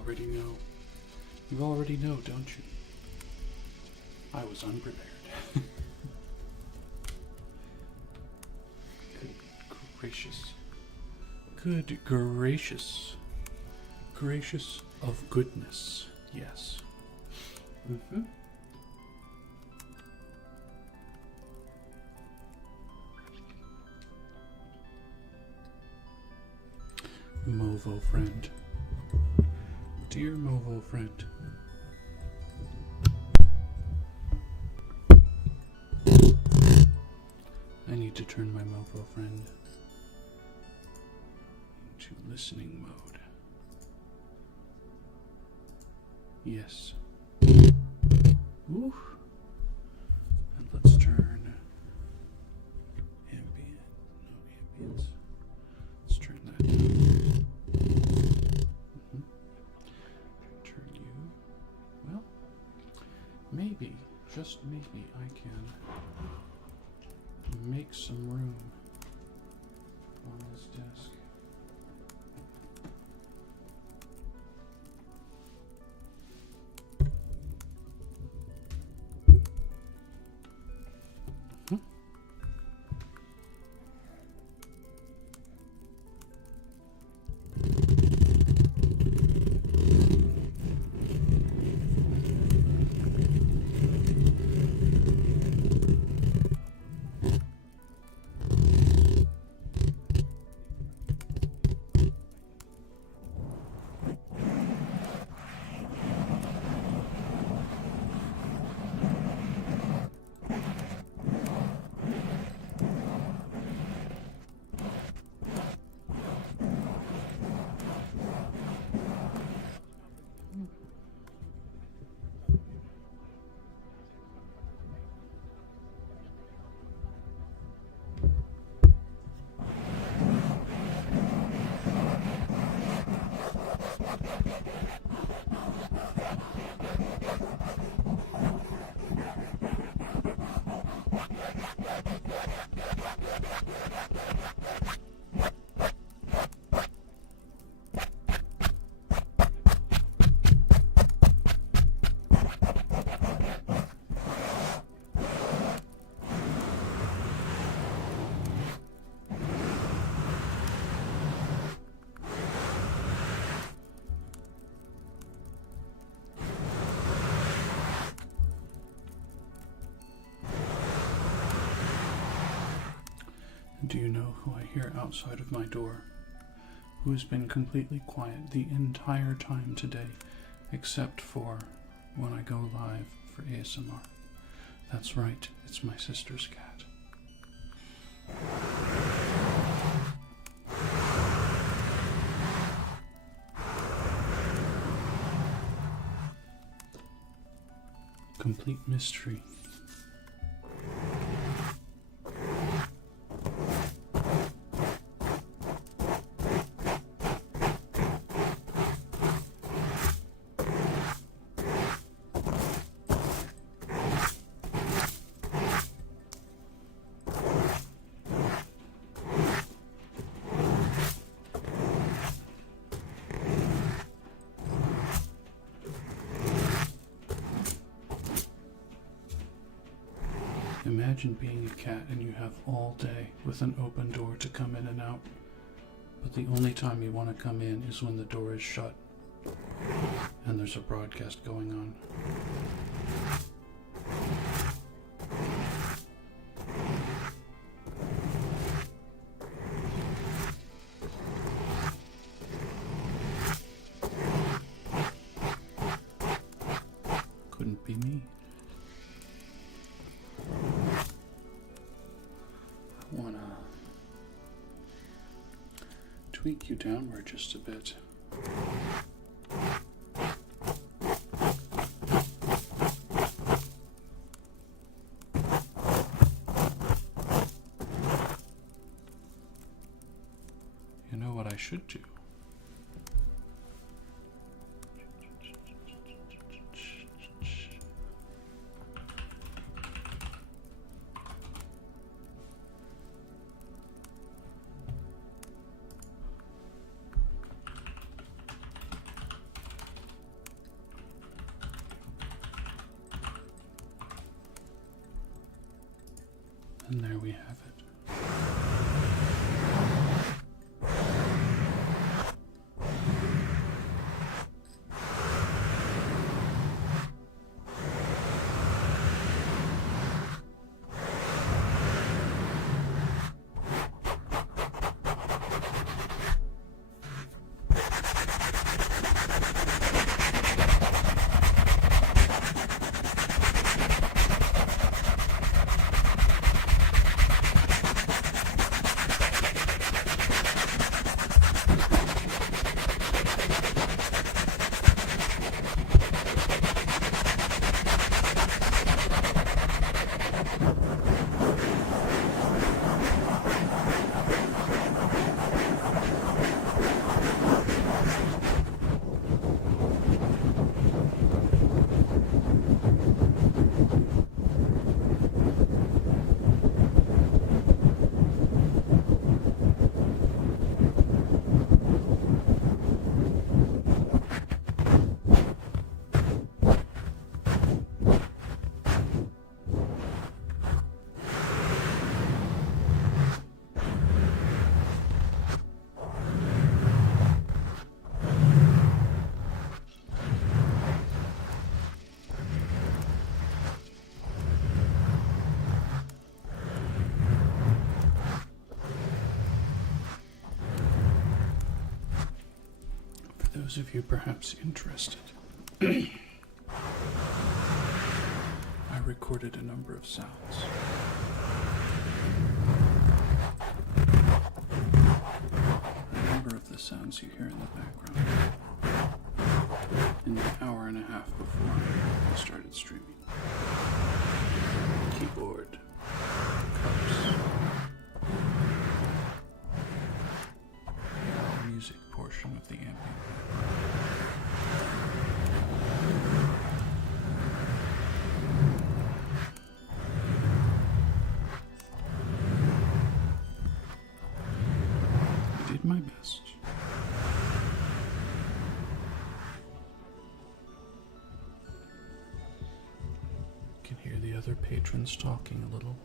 already know. You already know, don't you? I was unprepared. Good gracious. Good gracious. Gracious of goodness. Yes. Mm-hmm. Movo friend. Dear Movo friend. I need to turn my Movo friend into listening mode. Yes. Ooh. And let's turn ambience. Let's turn that down. Turn you. Well, maybe, just maybe, I can make some room on this desk. Do you know who I hear outside of my door? Who has been completely quiet the entire time today, except for when I go live for ASMR. That's right, it's my sister's cat. Complete mystery. Imagine being a cat and you have all day with an open door to come in and out, but the only time you want to come in is when the door is shut and there's a broadcast going on. Couldn't be me. I want to tweak you downward just a bit. You know what I should do? And there we have it. Those of you perhaps interested, I recorded a number of sounds. A number of the sounds you hear in the background in the hour and a half before I started streaming. Keyboard, cups, the music portion of the ambient. I did my best. You can hear the other patrons talking a little.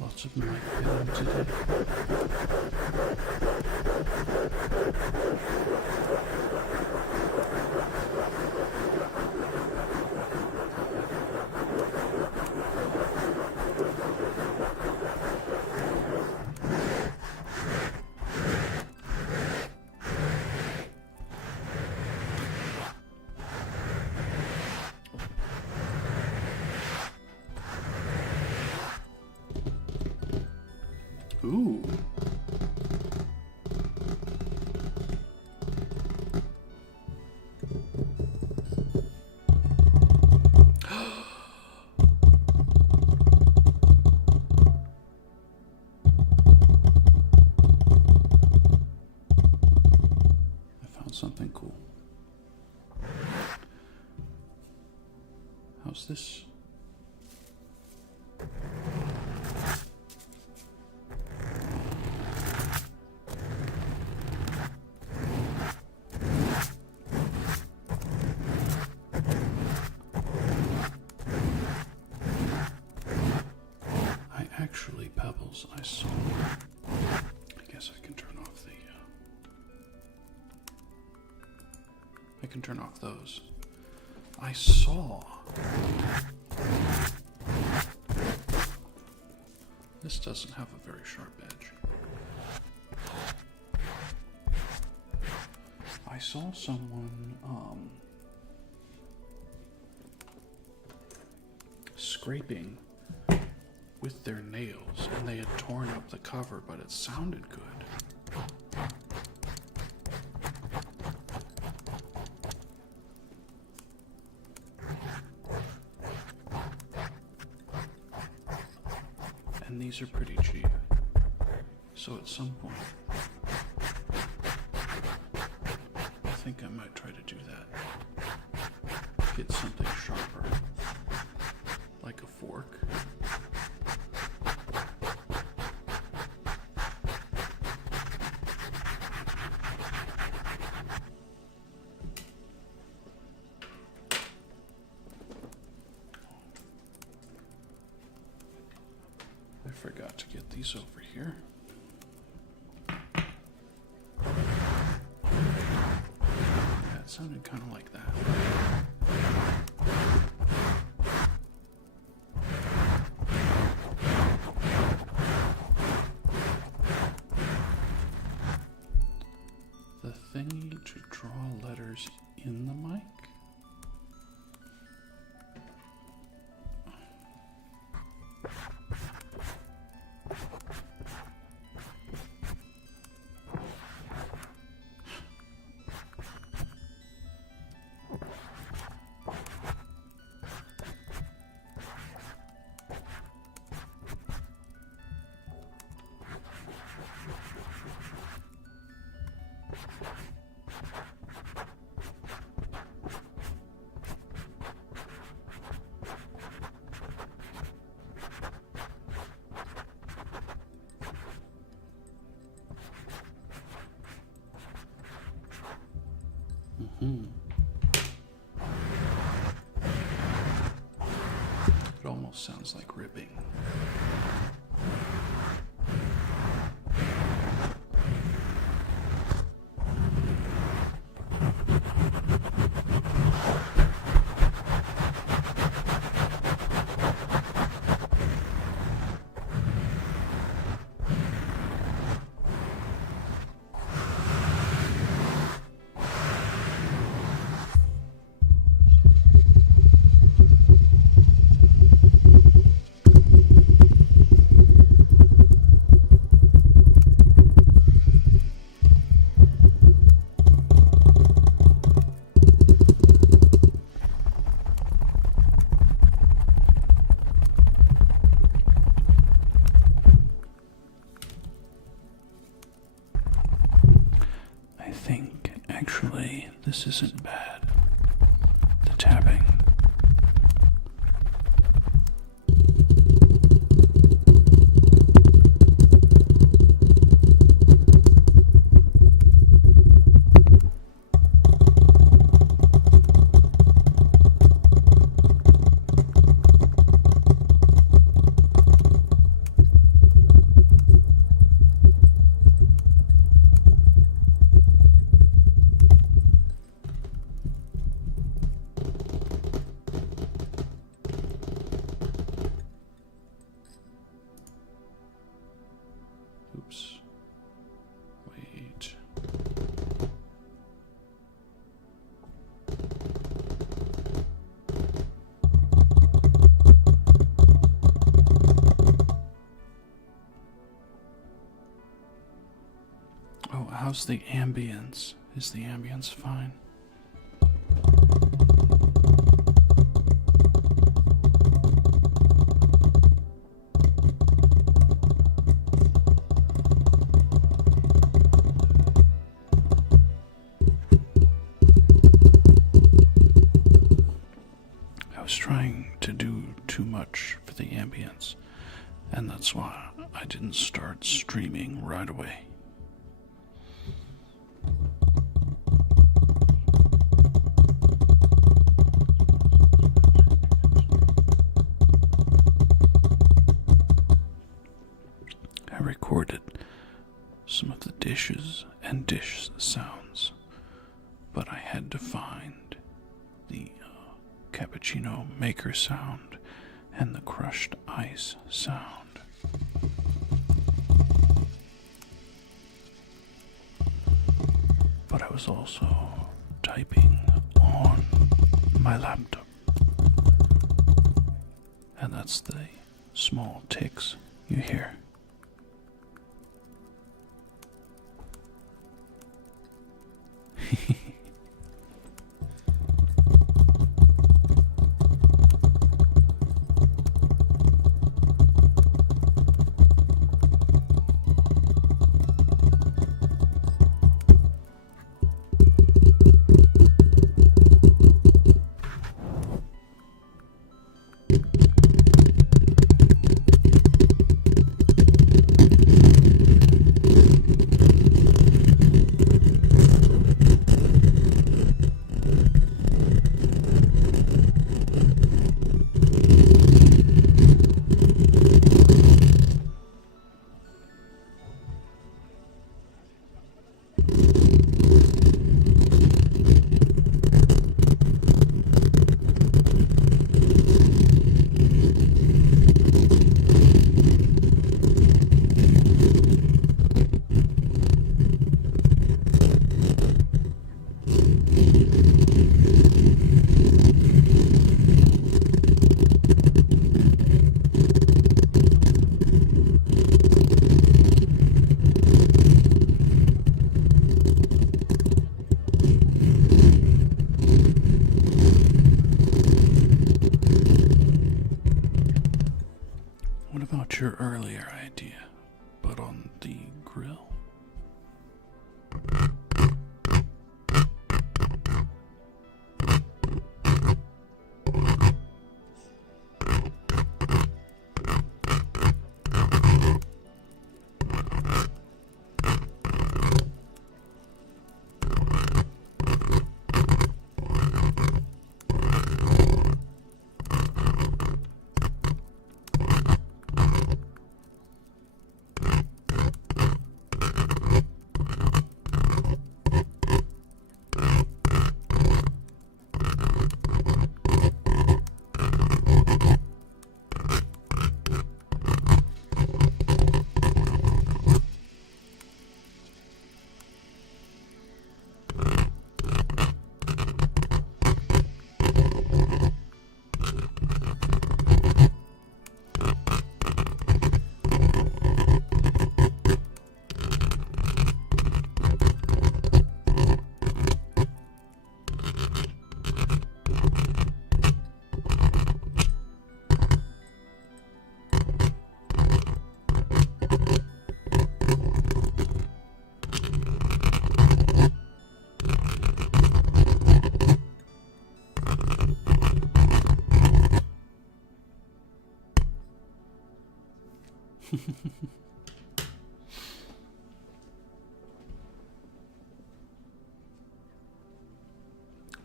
Lots of mic filling today. Ooh. I found something cool. How's this? actually pebbles. I saw. I guess I can turn off the. I can turn off those. I saw. This doesn't have a very sharp edge. I saw someone scraping with their nails, and they had torn up the cover, but it sounded good. And these are pretty cheap. So at some point, I think I might try to do that. Get something sharper, like a fork. I forgot to get these over here. That sounded kind of like that. The thingy to draw letters in the mic? It almost sounds like ripping. I think, actually, this isn't bad. The tapping. Oops. Wait. Oh, how's the ambience? Is the ambience fine? Trying to do too much for the ambience, and that's why I didn't start streaming right away. some of the dishes and dish sounds, but I had to find the cappuccino maker sound and the crushed ice sound. But I was also typing on my laptop, and that's the small ticks you hear. What about your earlier idea, but on the grill?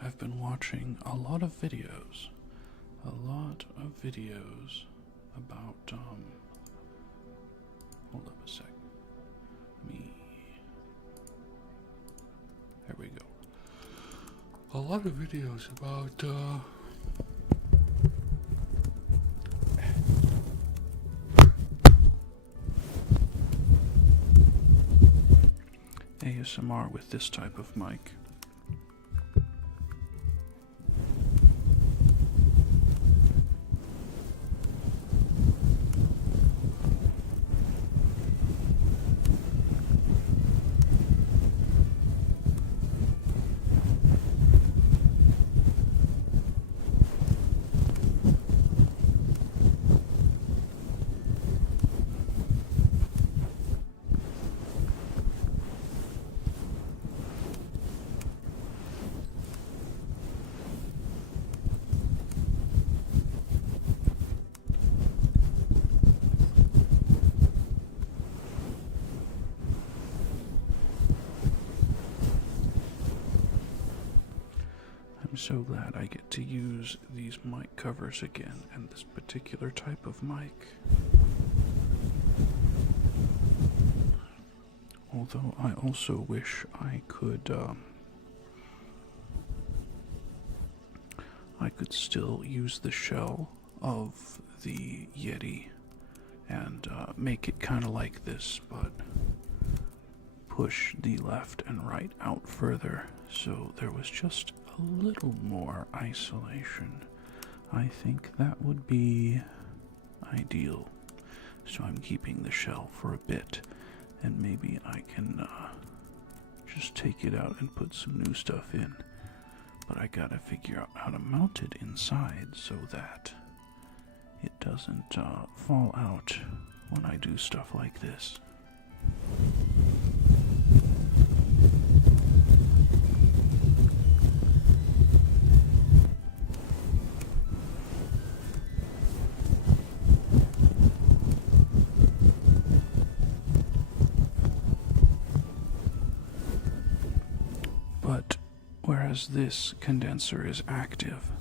I've been watching a lot of videos about, hold up a sec. There we go. A lot of videos about, ASMR with this type of mic. I'm so glad I get to use these mic covers again and this particular type of mic. Although I also wish I could still use the shell of the Yeti and make it kind of like this, but push the left and right out further so there was just a little more isolation. I think that would be ideal. So I'm keeping the shell for a bit, and maybe I can just take it out and put some new stuff in. But I gotta figure out how to mount it inside so that it doesn't fall out when I do stuff like this. But whereas this condenser is active,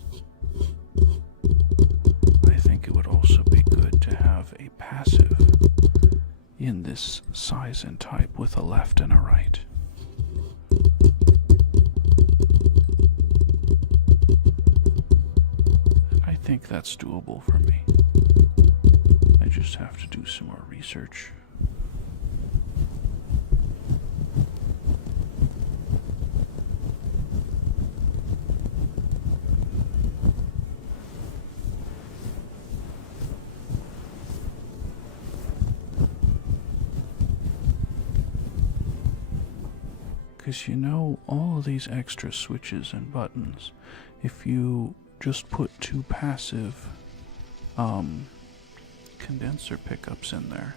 I think it would also be good to have a passive in this size and type with a left and a right. I think that's doable for me. I just have to do some more research. Because you know, all of these extra switches and buttons, if you just put two passive condenser pickups in there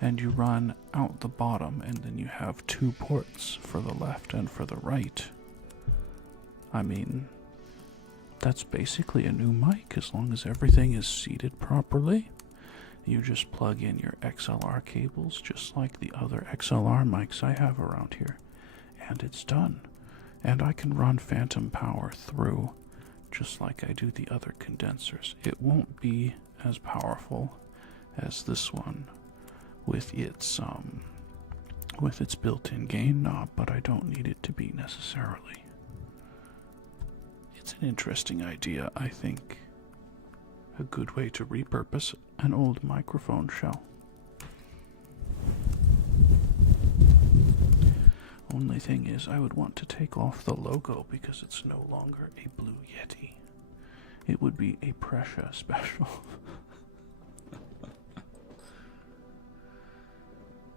and you run out the bottom and then you have two ports for the left and for the right, I mean, that's basically a new mic as long as everything is seated properly. You just plug in your XLR cables just like the other XLR mics I have around here. And it's done. And I can run phantom power through just like I do the other condensers. It won't be as powerful as this one with its built-in gain knob, but I don't need it to be necessarily. It's an interesting idea, I think. A good way to repurpose an old microphone shell. Only thing is, I would want to take off the logo because it's no longer a Blue Yeti. It would be a Pressure special.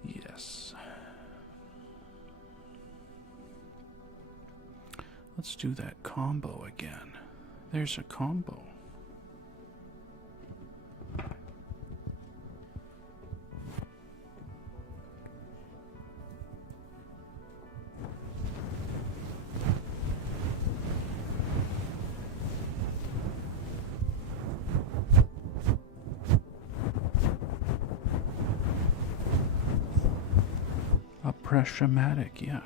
Yes. Let's do that combo again. There's a combo. Pressure-matic, yeah.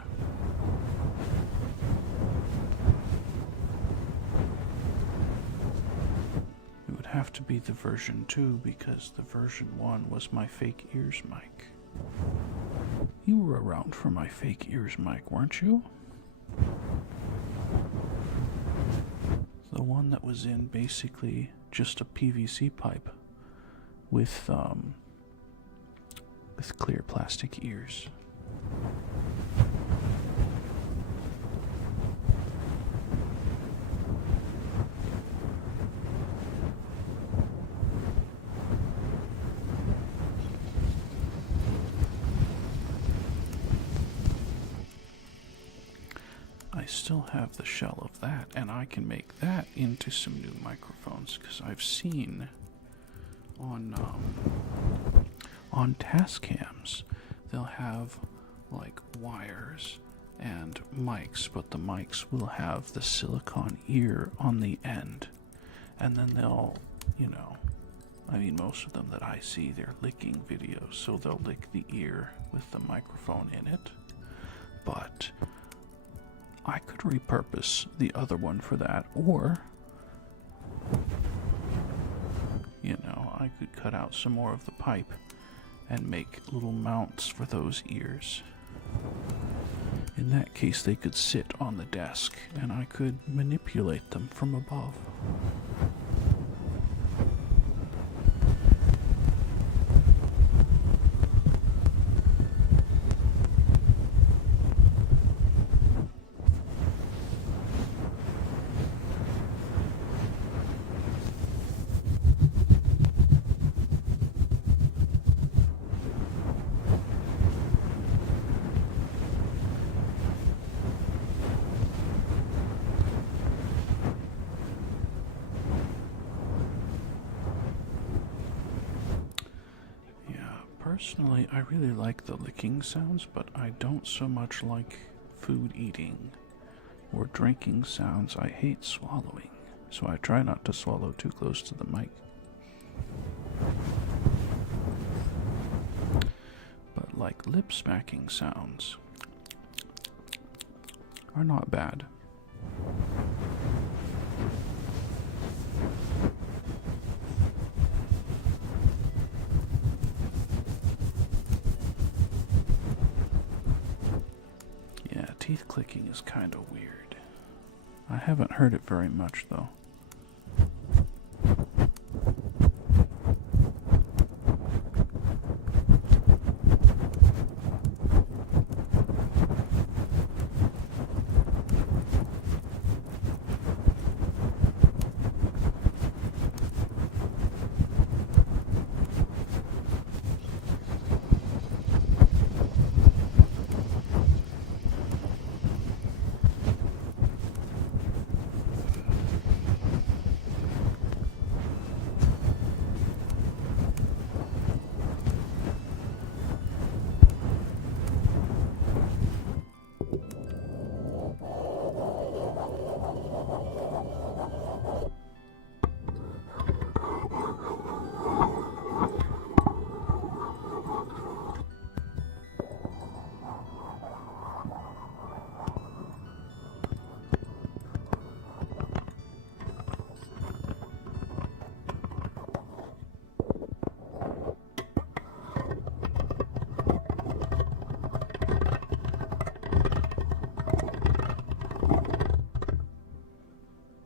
It would have to be the version 2 because the version 1 was my fake ears mic. You were around for my fake ears mic, weren't you? The one that was in basically just a PVC pipe with clear plastic ears. I still have the shell of that, and I can make that into some new microphones because I've seen on Tascams they'll have like wires and mics, but the mics will have the silicone ear on the end, and then they'll, you know, I mean, most of them that I see, they're licking videos, so they'll lick the ear with the microphone in it. But I could repurpose the other one for that, or, you know, I could cut out some more of the pipe and make little mounts for those ears. In that case, they could sit on the desk, and I could manipulate them from above. Personally, I really like the licking sounds, but I don't so much like food eating or drinking sounds. I hate swallowing, so I try not to swallow too close to the mic. But like lip smacking sounds are not bad. Teeth clicking is kind of weird. I haven't heard it very much though.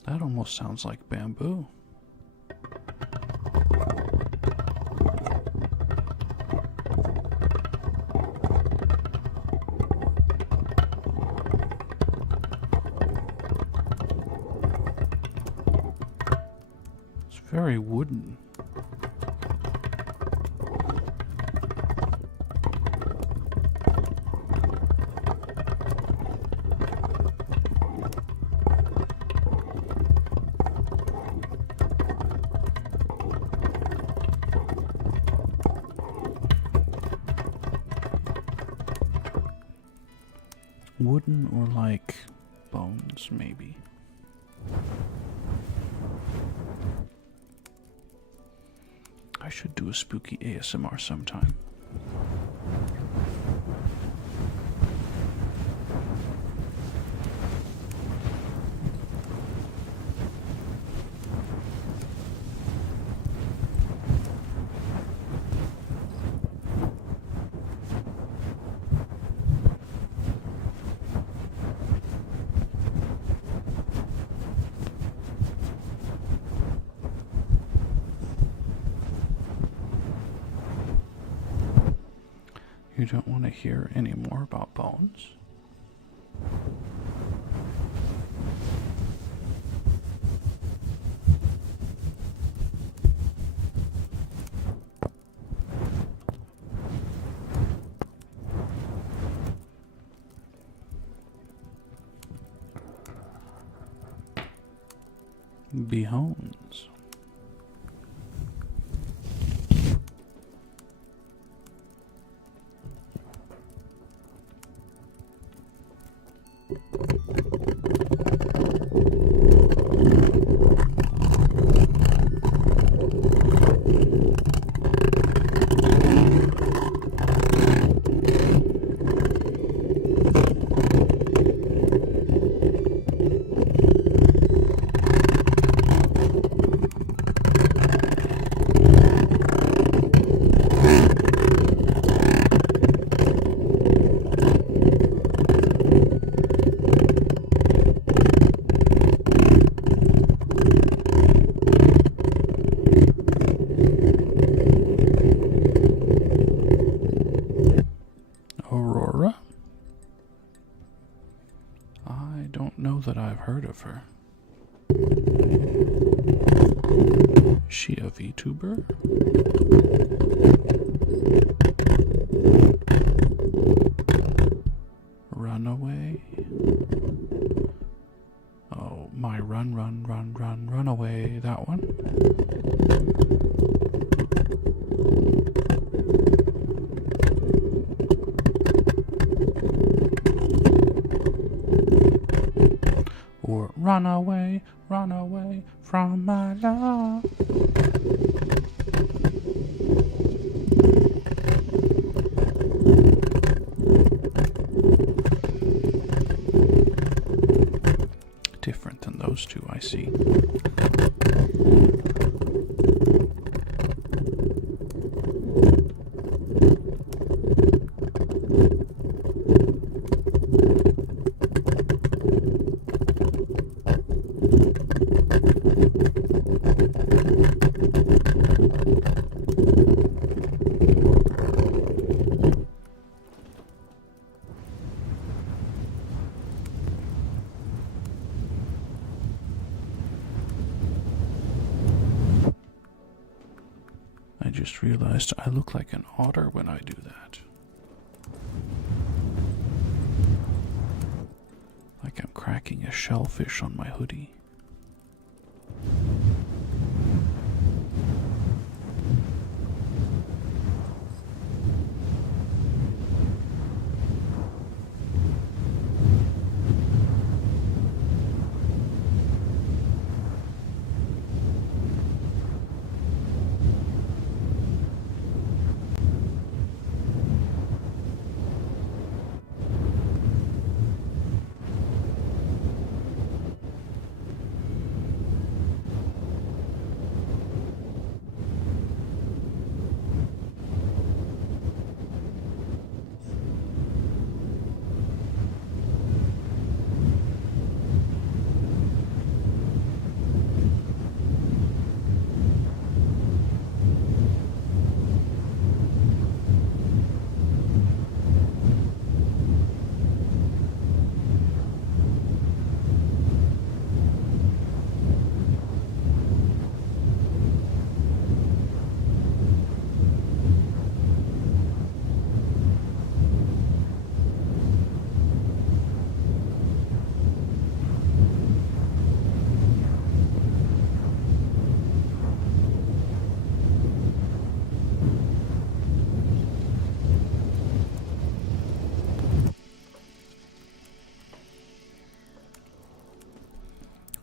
That almost sounds like bamboo. It's very wooden. Wooden or like bones, maybe. I should do a spooky ASMR sometime. You don't want to hear any more about bones? Behones. know that I've heard of her. Is she a VTuber? Runaway? Oh, my run away, that one? Or run away from my love. Different than those two, I see. I just realized I look like an otter when I do that. Like I'm cracking a shellfish on my hoodie.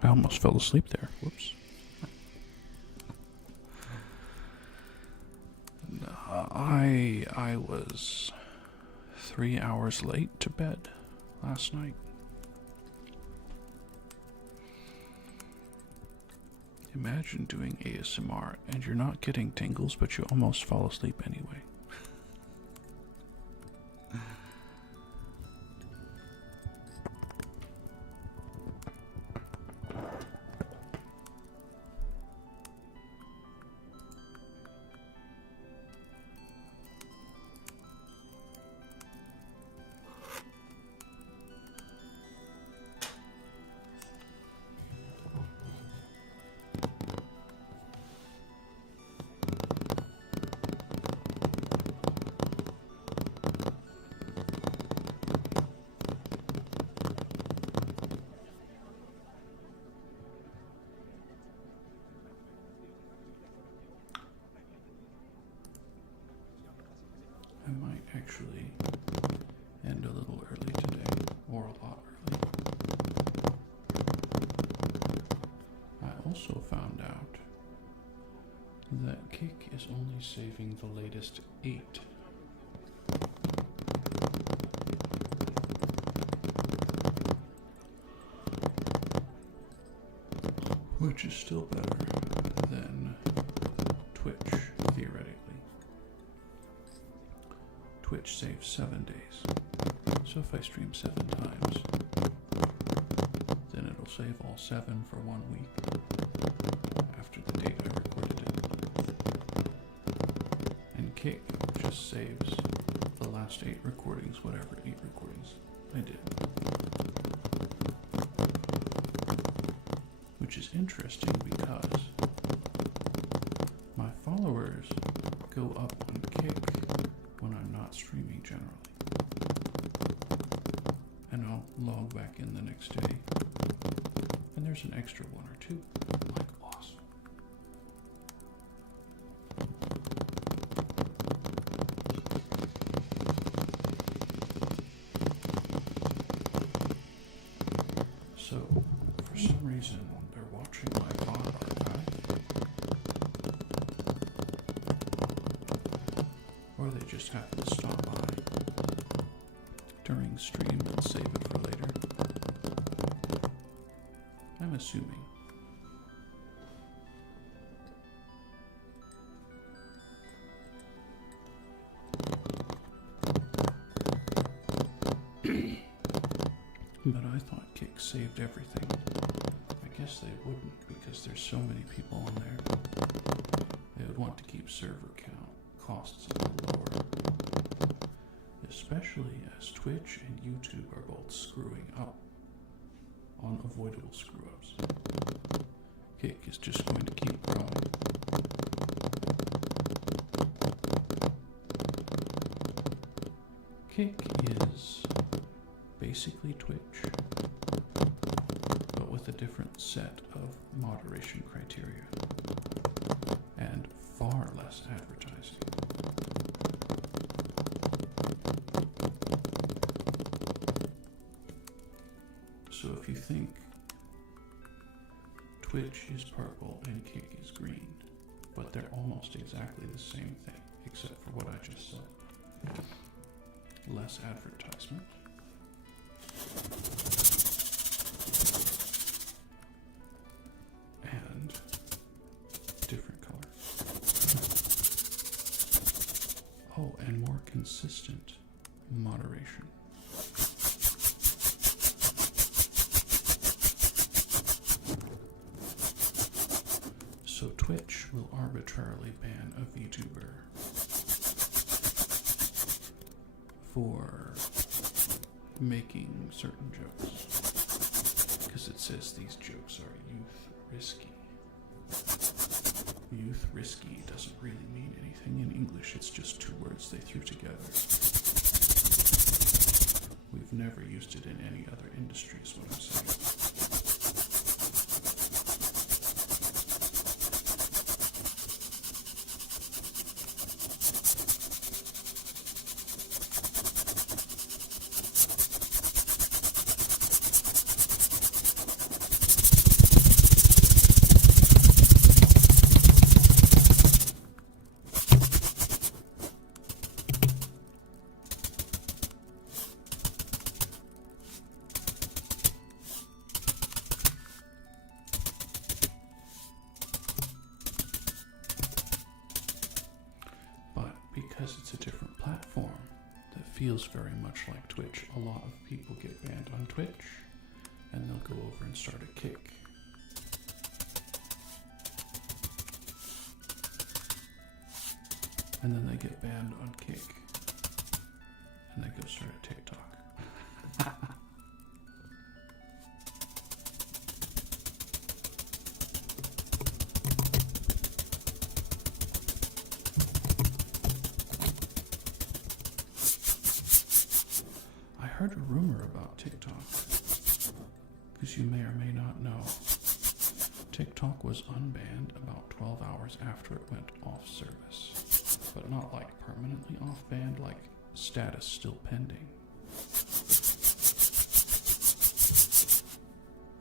I almost fell asleep there. Whoops. I was 3 hours late to bed last night. Imagine doing ASMR and you're not getting tingles, but you almost fall asleep anyway. I might actually end a little early today, or a lot early. I also found out that Kick is only saving the latest 8. Which is still better than Twitch, theoretically. Twitch saves 7 days. So if I stream 7 times, then it'll save all 7 for 1 week after the date I recorded it. And Kick just saves the last 8 recordings, whatever 8 recordings I did. interesting because my followers go up on Kick when I'm not streaming generally. And I'll log back in the next day. And there's an extra one or two. Like, awesome. So, for some reason, they're watching my VOD archive. Or they just happen to stop by during stream and save it for later. I'm assuming. But I thought Kick saved everything. I guess they wouldn't because there's so many people on there. They would want to keep server count costs a little lower. Especially as Twitch and YouTube are both screwing up on avoidable screw-ups. Kick is just going to keep growing. Kick is basically Twitch, but with a different set of moderation criteria and far less advertising. So if you think Twitch is purple and Kick is green, but they're almost exactly the same thing, except for what I just said. Less advertisement. And different color. Oh, and more consistent moderation. So Twitch will arbitrarily ban a VTuber for making certain jokes because it says these jokes are youth risky. Youth risky doesn't really mean anything in English, it's just two words they threw together. We've never used it in any other industry, is what I'm saying. Because it's a different platform that feels very much like Twitch, a lot of people get banned on Twitch and they'll go over and start a Kick. And then they get banned on Kick and they go start a TikTok. I heard a rumor about TikTok, because you may or may not know, TikTok was unbanned about 12 hours after it went off service, but not like permanently off banned, like status still pending.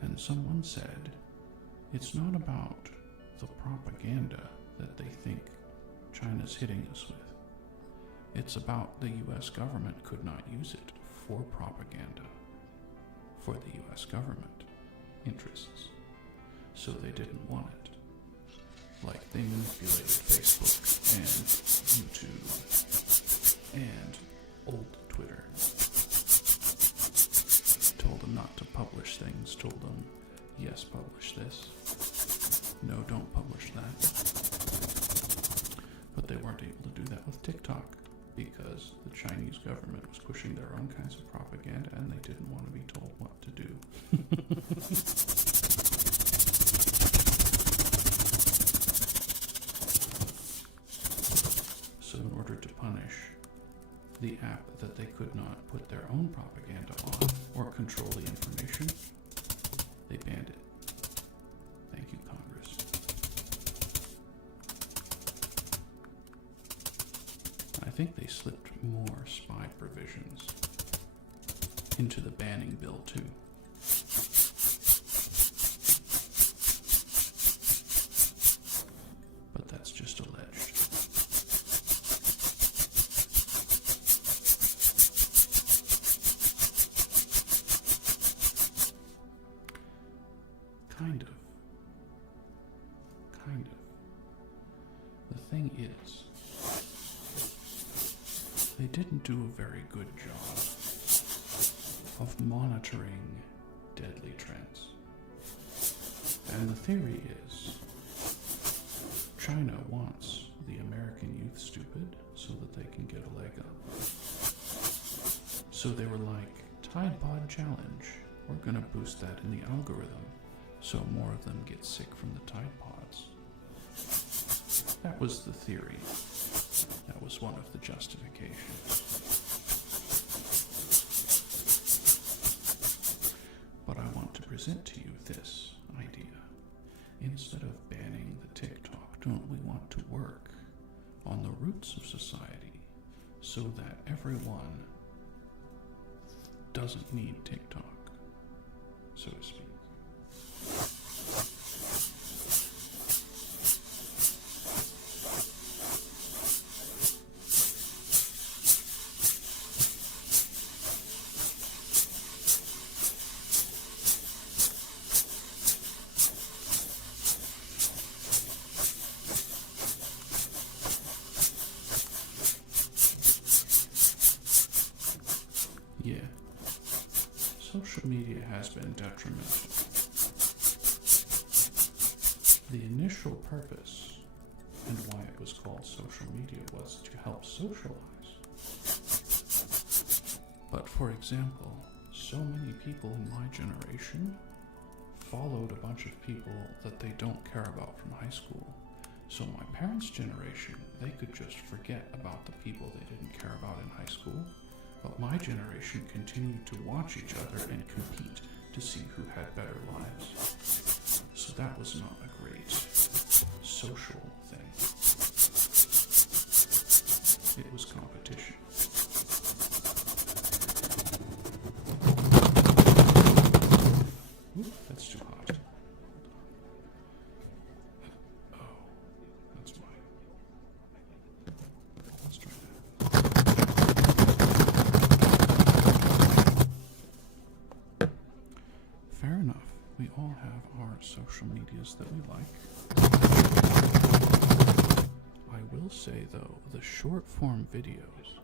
And someone said, it's not about the propaganda that they think China's hitting us with. It's about the US government could not use it for propaganda for the US government interests. So they didn't want it. Like they manipulated Facebook and YouTube and old Twitter. Told them not to publish things, told them, yes, publish this. No, don't publish that. But they weren't able to do that with TikTok, because the Chinese government was pushing their own kinds of propaganda and they didn't want to be told what to do. app that they could not put their own propaganda on or control the information, they banned it. Thank you, Congress. I think they slipped more spy provisions into the banning bill, too. But that's just alleged. Kind of. The thing is, they didn't do a very good job of monitoring deadly trends. And the theory is, China wants the American youth stupid so that they can get a leg up. So they were like, Tide Pod Challenge, we're gonna boost that in the algorithm so more of them get sick from the Tide Pods. That was the theory. That was one of the justifications. But I want to present to you this idea. Instead of banning the TikTok, don't we want to work on the roots of society so that everyone doesn't need TikTok, so to speak? Yeah, social media has been detrimental. The initial purpose and why it was called social media was to help socialize. But for example, so many people in my generation followed a bunch of people that they don't care about from high school. So my parents' generation, they could just forget about the people they didn't care about in high school. But my generation continued to watch each other and compete to see who had better lives. So that was not a great social thing. It was competition. Ooh, that's too hot. Oh, that's why. Let's try that. Fair enough. We all have our social medias that we like. I will say, though, the short form videos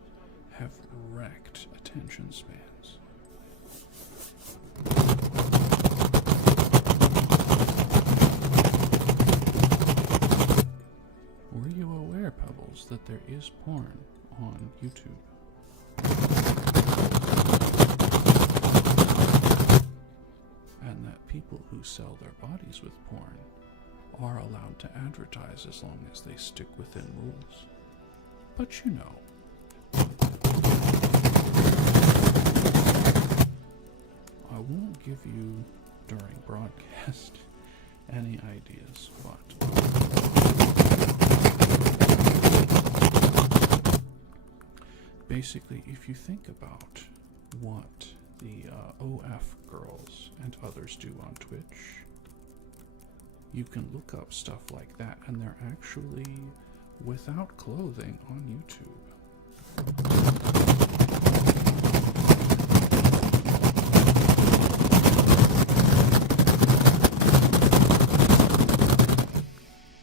have wrecked attention spans. Were you aware, Pebbles, that there is porn on YouTube? And that people who sell their bodies with porn are allowed to advertise as long as they stick within rules. But you know, I won't give you, during broadcast, any ideas, but basically, if you think about what the OF girls and others do on Twitch, you can look up stuff like that, and they're actually without clothing on YouTube.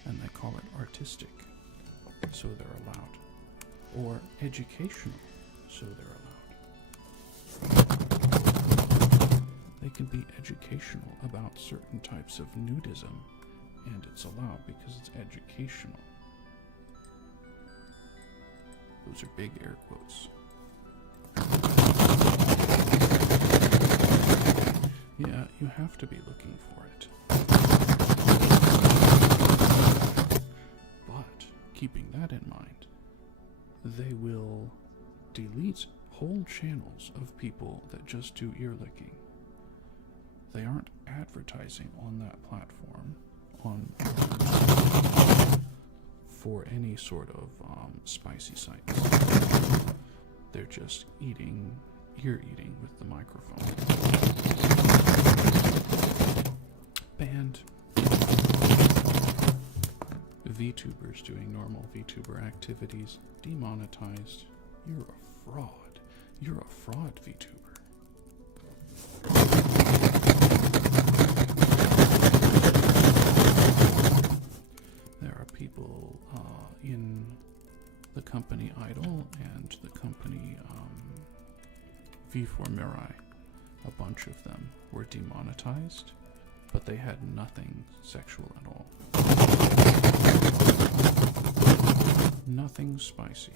And they call it artistic, so they're allowed. Or educational, so they're allowed. They can be educational about certain types of nudism, and it's allowed because it's educational. Those are big air quotes. Yeah, you have to be looking for it. But, keeping that in mind, they will deletes whole channels of people that just do ear licking. They aren't advertising on that platform for any sort of spicy sites. They're just ear eating with the microphone. Banned. VTubers doing normal VTuber activities demonetized. You're a fraud. You're a fraud VTuber. There are people in the company Idol and the company V4 Mirai. A bunch of them were demonetized, but they had nothing sexual at all. Nothing spicy.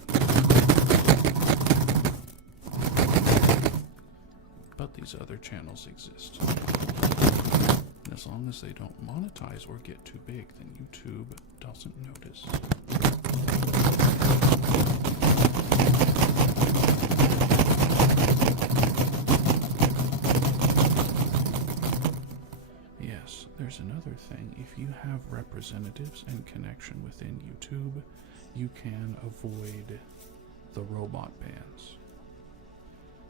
But these other channels exist. And as long as they don't monetize or get too big, then YouTube doesn't notice. Yes, there's another thing. If you have representatives and connection within YouTube, you can avoid the robot bans,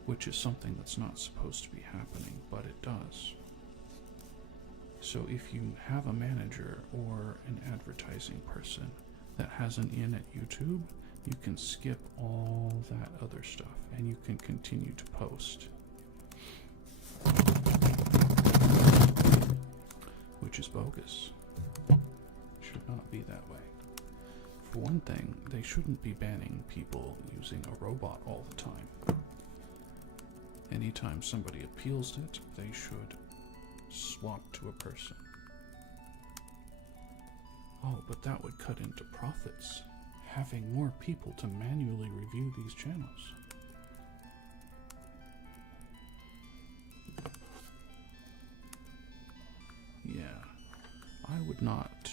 which is something that's not supposed to be happening, but it does. So if you have a manager or an advertising person that has an in at YouTube, you can skip all that other stuff and you can continue to post, which is bogus. Should not be that way. For one thing, they shouldn't be banning people using a robot all the time. Anytime somebody appeals it, they should swap to a person. Oh, but that would cut into profits, having more people to manually review these channels. Yeah, I would not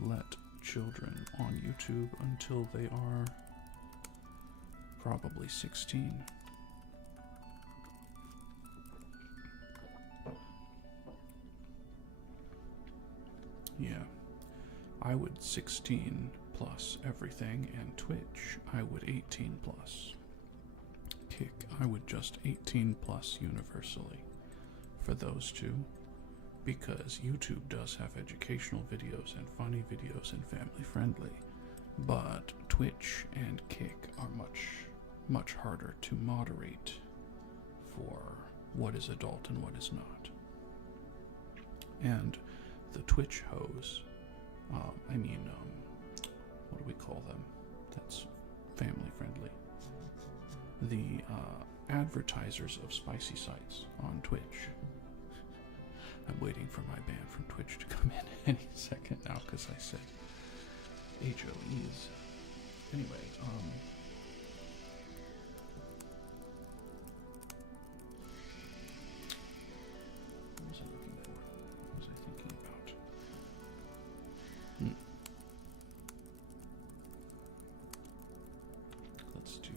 let children on YouTube until they are probably 16. Yeah, I would 16 plus everything, and Twitch, I would 18 plus. Kick, I would just 18 plus universally for those two, because YouTube does have educational videos and funny videos and family friendly, but Twitch and Kick are much harder to moderate for what is adult and what is not. And the Twitch hoes, what do we call them? That's family friendly. The advertisers of spicy sites on Twitch. I'm waiting for my ban from Twitch to come in any second now because I said HOEs. Anyway, what was I looking for? What was I thinking about? Let's do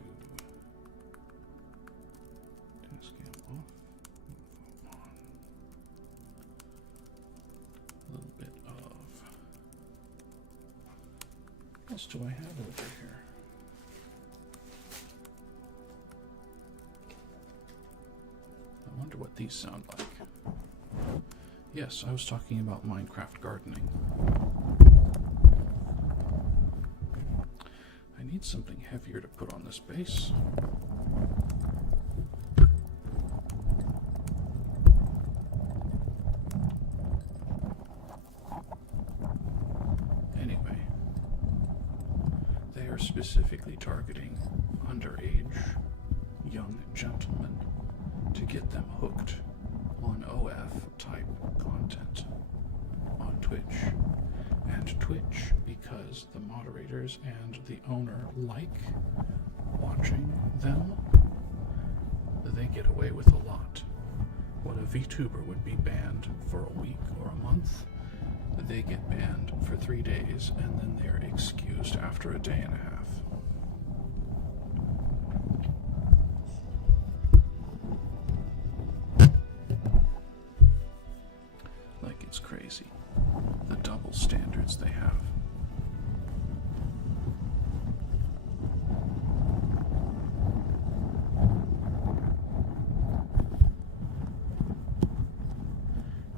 Tascam off. Move on. A little bit of. What else do I have over here? I wonder what these sound like. Yes, I was talking about Minecraft gardening. I need something heavier to put on this base. Anyway, they are specifically targeting underage young gentlemen to get them hooked on OF type content on Twitch. And Twitch, because the moderators and the owner like watching them, they get away with a lot. What a VTuber would be banned for a week or a month, they get banned for 3 days and then they're excused after a day and a half. double standards they have.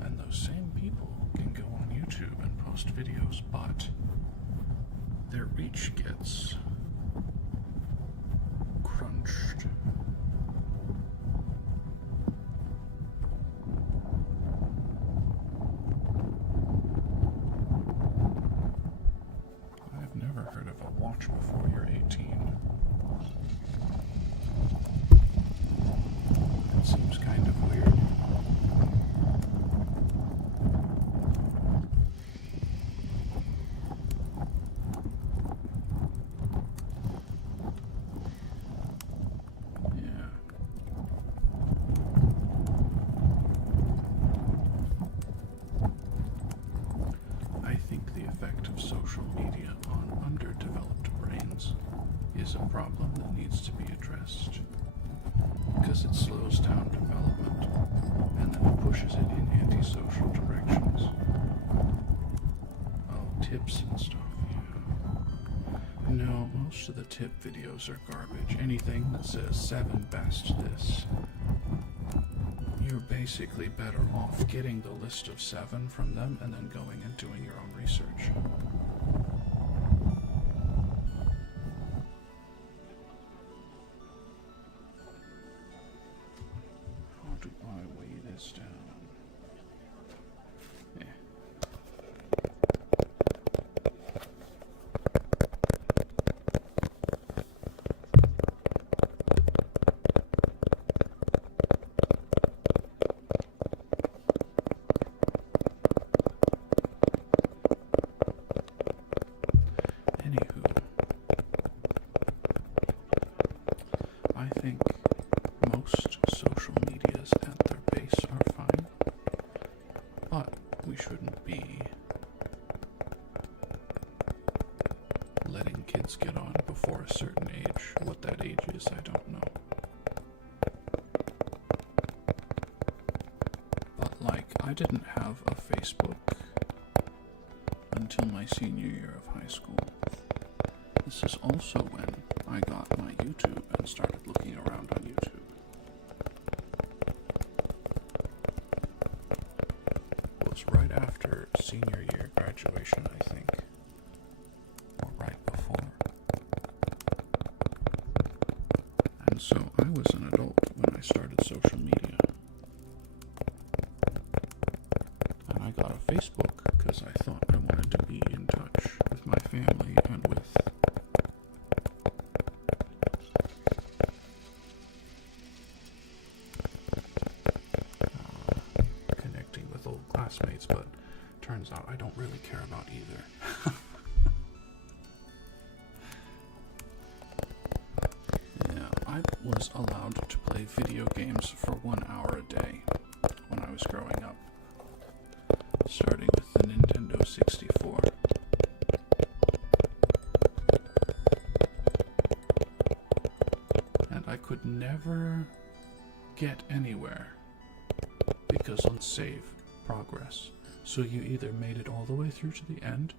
And those same people can go on YouTube and post videos, but their reach gets crunched. I've never heard of a watch before you're 18. That seems kind of weird. I think the effect of social media on underdeveloped brains is a problem that needs to be addressed, because it slows down development and then it pushes it in antisocial directions. Oh, tips and stuff, yeah. No, most of the tip videos are garbage. Anything that says 7 best this, you're basically better off getting the list of 7 from them and then going and doing your own research. How do I weigh this down? Yeah. I think most social medias at their base are fine, but we shouldn't be letting kids get on before a certain age. What that age is, I don't know. But like, I didn't have a Facebook until my senior year of high school. This is also when I got my YouTube and started looking around on YouTube. It was right after senior year graduation, I think, or right before. And so I was an adult when I started social media. And I got a Facebook because I thought I wanted to be in touch with my family and with connecting with old classmates, but turns out I don't really care about either. Yeah, I was allowed to play video games for 1 hour a day when I was growing up, starting with the Nintendo 64. And I could never get anywhere because on save progress. So you either made it all the way through to the end,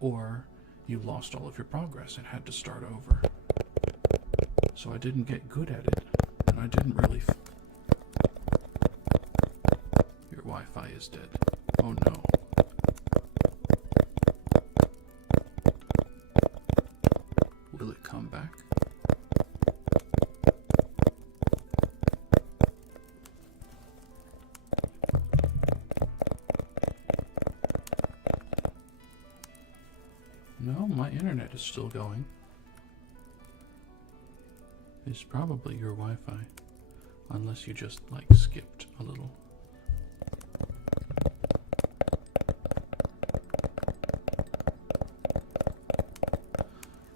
or you lost all of your progress and had to start over. So I didn't get good at it, and I didn't really... Your Wi-Fi is dead. Oh no. Will it come back? No, my internet is still going. It's probably your Wi-Fi, unless you just, like, skipped a little.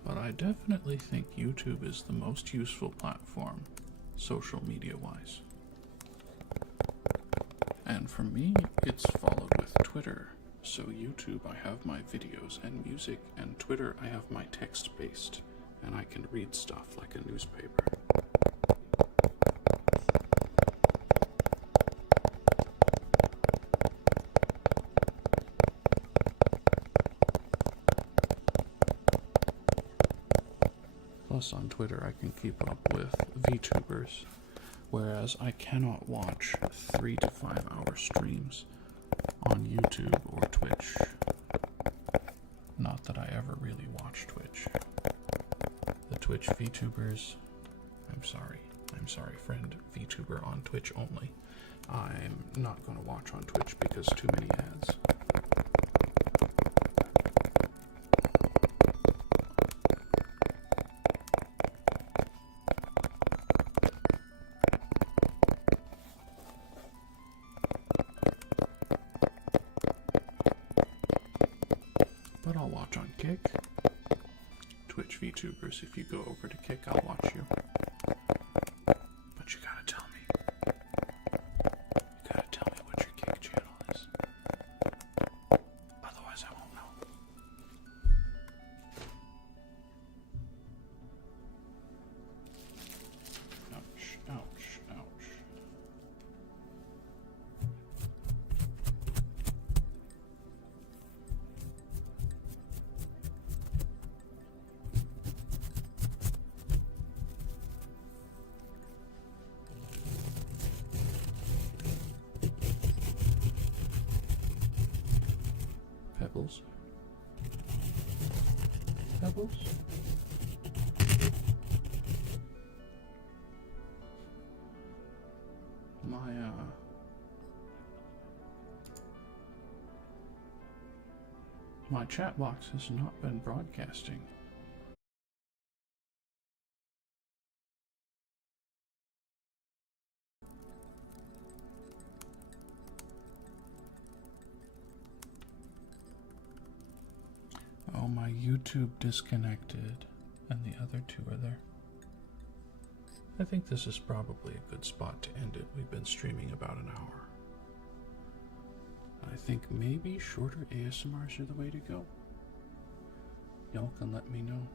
But I definitely think YouTube is the most useful platform, social media-wise. And for me, it's followed with Twitter. So YouTube, I have my videos and music, and Twitter, I have my text-based, and I can read stuff like a newspaper. Plus on Twitter I can keep up with VTubers, whereas I cannot watch 3 to 5 hour streams on YouTube or Twitch. Not that I ever really watch Twitch. The Twitch VTubers, I'm sorry, friend VTuber on Twitch only. I'm not going to watch on Twitch because too many ads. But I'll watch on Kick. Twitch VTubers, if you go over to Kick, I'll watch you. But you gotta tell me. You gotta tell me what your Kick channel is. Otherwise I won't know. Ouch, ouch, ouch. Pebbles. Pebbles? My chat box has not been broadcasting. Oh, my YouTube disconnected, and the other two are there. I think this is probably a good spot to end it. We've been streaming about an hour. I think maybe shorter ASMRs are the way to go. Y'all can let me know.